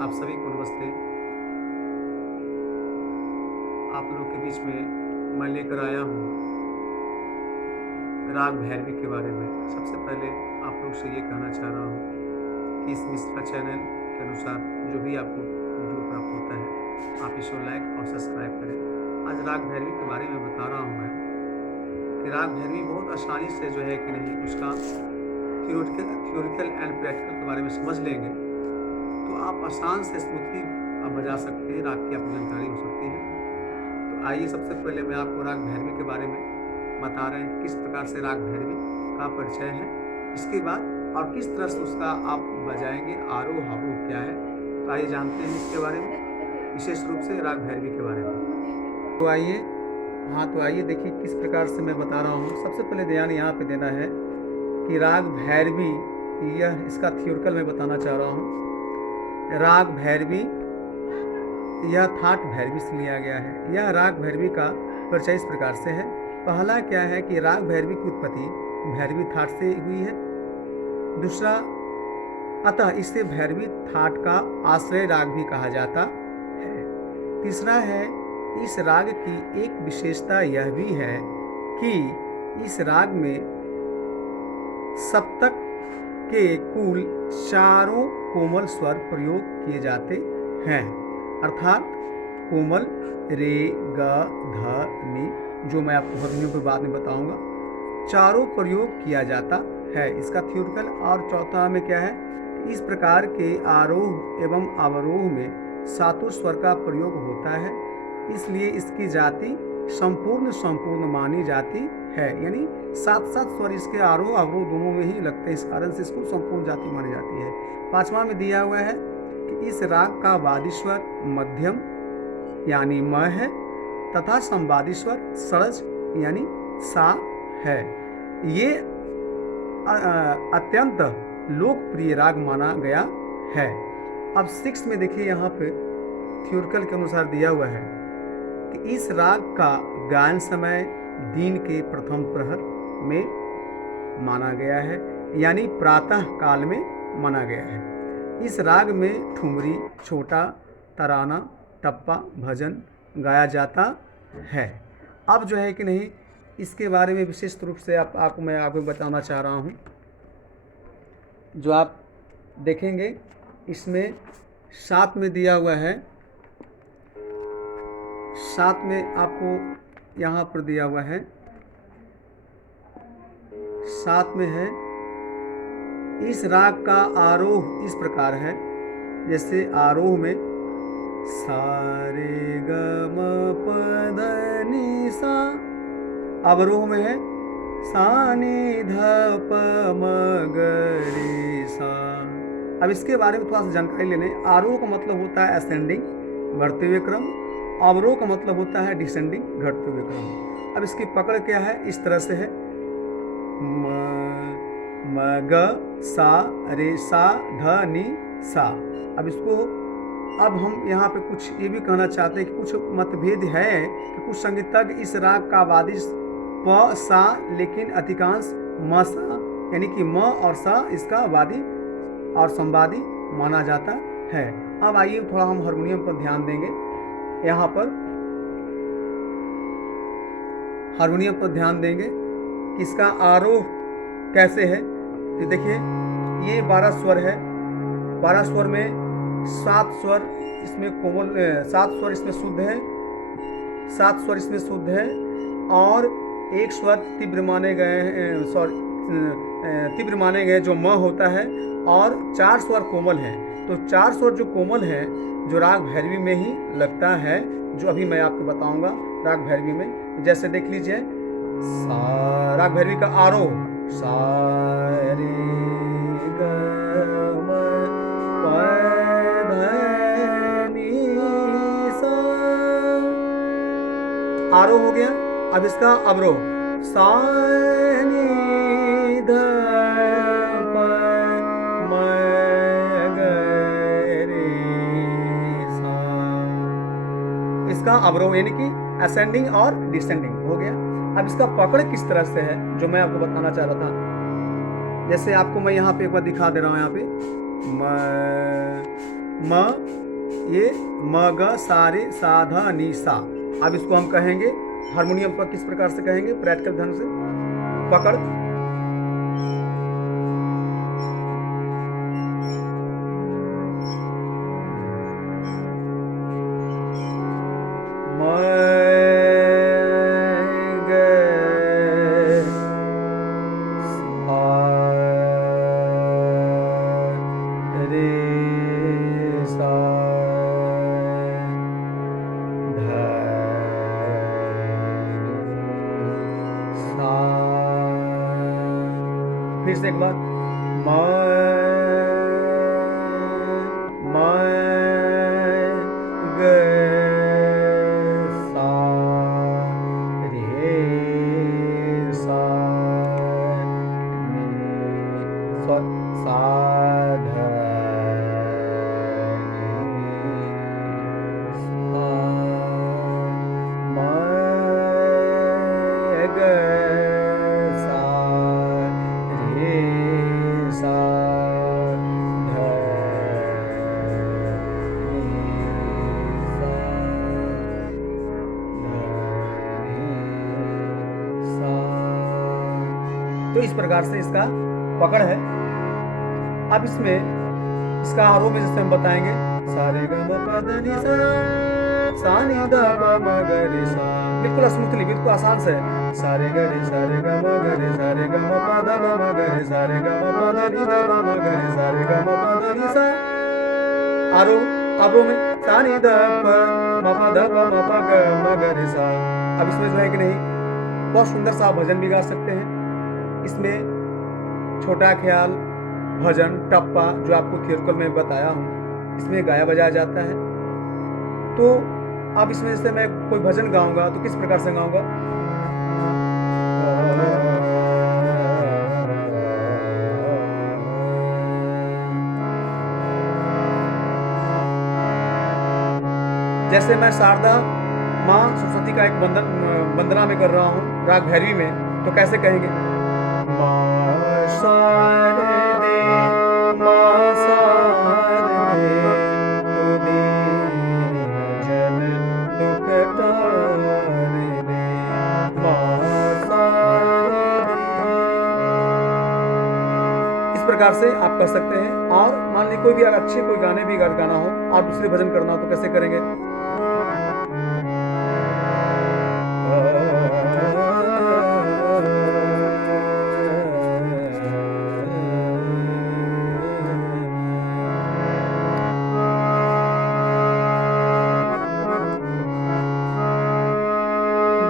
आप सभी को नमस्ते। आप लोगों के बीच में मैं लेकर आया हूँ राग भैरवी के बारे में। सबसे पहले आप लोग से ये कहना चाह रहा हूँ कि इस मिश्रा चैनल के अनुसार जो भी आपको वीडियो प्राप्त होता है, आप इसको लाइक और सब्सक्राइब करें। आज राग भैरवी के बारे में बता रहा हूँ मैं कि राग भैरवी बहुत आसानी से जो है कि नहीं उसका थ्योरिकल एंड प्रैक्टिकल के बारे में समझ लेंगे तो आप आसान से स्मूथली आप बजा सकते हैं, राग की आपको जानकारी हो सकती है। तो आइए सबसे पहले मैं आपको राग भैरवी के बारे में बता रहे हैं कि किस प्रकार से राग भैरवी का परिचय है, इसके बाद और किस तरह से उसका आप बजाएंगे, आरोह अवरोह क्या है। तो आइए जानते हैं इसके बारे में, विशेष रूप से राग भैरवी के बारे में। तो आइए देखिए किस प्रकार से मैं बता रहा हूँ। सबसे पहले ध्यान यहाँ पे देना है कि राग भैरवी, यह इसका थ्योरिकल मैं बताना चाह रहा हूँ। राग भैरवी यह थाट भैरवी से लिया गया है। यह राग भैरवी का परिचय इस प्रकार से है। पहला क्या है कि राग भैरवी की उत्पत्ति भैरवी थाट से हुई है। दूसरा, अतः इसे भैरवी थाट का आश्रय राग भी कहा जाता है। तीसरा है, इस राग की एक विशेषता यह भी है कि इस राग में सप्तक के कुल चारों कोमल स्वर प्रयोग किए जाते हैं, अर्थात कोमल रे ग ध नि, जो मैं आपको हारमोनियम पर बाद में बताऊंगा, चारों प्रयोग किया जाता है, इसका थ्योरिकल। और चौथा में क्या है, इस प्रकार के आरोह एवं अवरोह में सातों स्वर का प्रयोग होता है, इसलिए इसकी जाति संपूर्ण मानी जाती है। यानी सात स्वर इसके आरोह अवरोह दोनों में ही लगते हैं, इस कारण से इसको संपूर्ण जाति मानी जाती है। पांचवा में दिया हुआ है कि इस राग का वादी स्वर मध्यम यानी म है तथा संवादी स्वर सरज यानी सा है। ये अत्यंत लोकप्रिय राग माना गया है। अब 6 में देखिए, यहाँ पे थ्योरिकल के अनुसार दिया हुआ है कि इस राग का गायन समय दिन के प्रथम प्रहर में माना गया है, यानी प्रातः काल में माना गया है। इस राग में ठुमरी, छोटा, तराना, टप्पा, भजन गाया जाता है। अब जो है कि नहीं, इसके बारे में विशेष रूप से मैं आपको बताना चाह रहा हूँ। जो आप देखेंगे इसमें 7 में दिया हुआ है, 7 में आपको यहाँ पर दिया हुआ है, 7 में है, इस राग का आरोह इस प्रकार है। जैसे आरोह में सा रे ग म प ध नि सा, अवरोह में है सा नि ध प म ग रे सा। अब इसके बारे में थोड़ा सा जानकारी ले लें। आरोह का मतलब होता है असेंडिंग, बढ़ते हुए क्रम। अवरोह का मतलब होता है डिसेंडिंग, घटते हुए क्रम। अब इसकी पकड़ क्या है, इस तरह से है म ग सा रे सा ध नि सा। अब हम यहाँ पे कुछ ये भी कहना चाहते हैं कि कुछ मतभेद है कि कुछ संगीतज्ञ इस राग का वादी प सा, लेकिन अधिकांश म सा यानी कि म और सा इसका वादी और संवादी माना जाता है। अब आइए थोड़ा हम हारमोनियम पर ध्यान देंगे। यहाँ पर हारमोनियम पर ध्यान देंगे कि इसका आरोह कैसे है। तो देखिए, ये 12 स्वर है। 12 स्वर में 7 स्वर इसमें कोमल, 7 स्वर इसमें शुद्ध है, 7 स्वर इसमें शुद्ध है, और एक स्वर तीव्र माने गए हैं, तीव्र माने गए जो म होता है, और 4 स्वर कोमल हैं। तो 4 स्वर जो कोमल हैं जो राग भैरवी में ही लगता है, जो अभी मैं आपको बताऊंगा राग भैरवी में। जैसे देख लीजिए, सा राग भैरवी का आरोह सा रे ग म प ध नि सा, आरोह हो गया। अब इसका अवरोह सा नि ध प म ग रे सा, इसका अवरोह यानी कि असेंडिंग और डिसेंडिंग हो गया। अब इसका पकड़ किस तरह से है, जो मैं आपको बताना चाह रहा था। जैसे आपको मैं यहाँ पे एक बार दिखा दे रहा हूँ। यहाँ पे म, ये म ग सा रे सा ध नि सा। अब इसको हम कहेंगे हारमोनियम पर किस प्रकार से कहेंगे, प्रैक्टिकल ढंग से पकड़, म ग सा रे सा ध सा। फिर से एक बार, म ग सा रे सा नी सा ध नी सा। म ग सा रे सा ध नि सा ध नि सा। तो इस प्रकार से इसका पकड़ है। अब इसमें इसका आरोह में जैसे हम बताएंगे, सारे ग म प ध नि सा, सा नि ध प म ग रे सा, बिल्कुल स्मूथली, बिल्कुल आसान से है। सारे ग रे सारे ग म ग रे सारे ग म प ध प म ग रे सारे ग म प ध नि ध प म ग रे सारे ग म प ध नि सा। आरोह, आरोह में सा नि ध प म प ध प म प ग म ग रे सा। अब इसमें जो है कि नहीं, बहुत सुंदर सा भजन भी गा सकते हैं। इसमें छोटा ख्याल, भजन, टप्पा जो आपको थियोरिकल में बताया हूँ, इसमें गाया बजाया जाता है। तो अब इसमें जैसे मैं कोई भजन गाऊंगा तो किस प्रकार से गाऊंगा, जैसे मैं शारदा माँ सरस्वती का एक वंदना में कर रहा हूँ राग भैरवी में, तो कैसे कहेंगे, माँ शारदे माँ शारदे तू दीन जन दुख टारे दे, माँ शारदे। इस प्रकार से आप कर सकते हैं। और मान लीजिए कोई भी अगर अच्छे कोई गाने भी अगर गाना हो और दूसरे भजन करना हो तो कैसे करेंगे,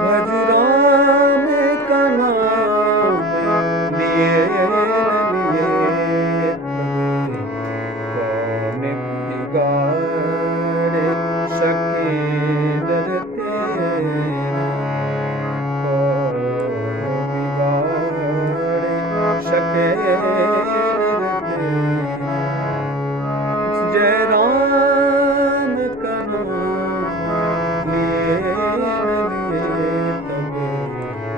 भजुराम का नाम लिए न लिए तबे कौन बिगाड़ सके नर तेरा, कौन बिगाड़ सके नर तेरा। जय राम का नाम लिए न लिए तबे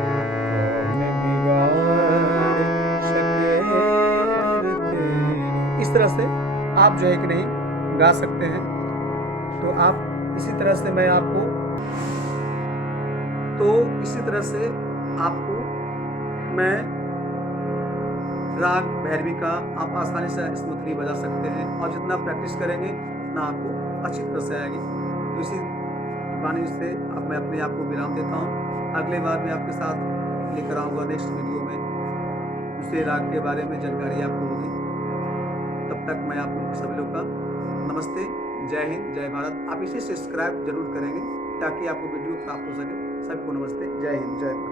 कौन बिगाड़ सके नर तेरा। इस तरह से आप जो है कि नहीं गा सकते हैं। तो आप इसी तरह से मैं आपको, तो इसी तरह से आपको मैं राग भैरवी का आप आसानी से स्मूथली बजा सकते हैं, और जितना प्रैक्टिस करेंगे उतना आपको अच्छी तरह से आएगी। तो इसी वाणी से अब मैं अपने आप को विराम देता हूँ। अगले बार मैं आपके साथ लेकर आऊँगा नेक्स्ट वीडियो में, दूसरे राग के बारे में जानकारी आपको होगी। तब तक मैं आप लोग सभी लोग का नमस्ते, जय हिंद, जय भारत। आप इसे सब्सक्राइब जरूर करेंगे ताकि आपको वीडियो प्राप्त हो सके। सबको नमस्ते, जय हिंद, जय भारत।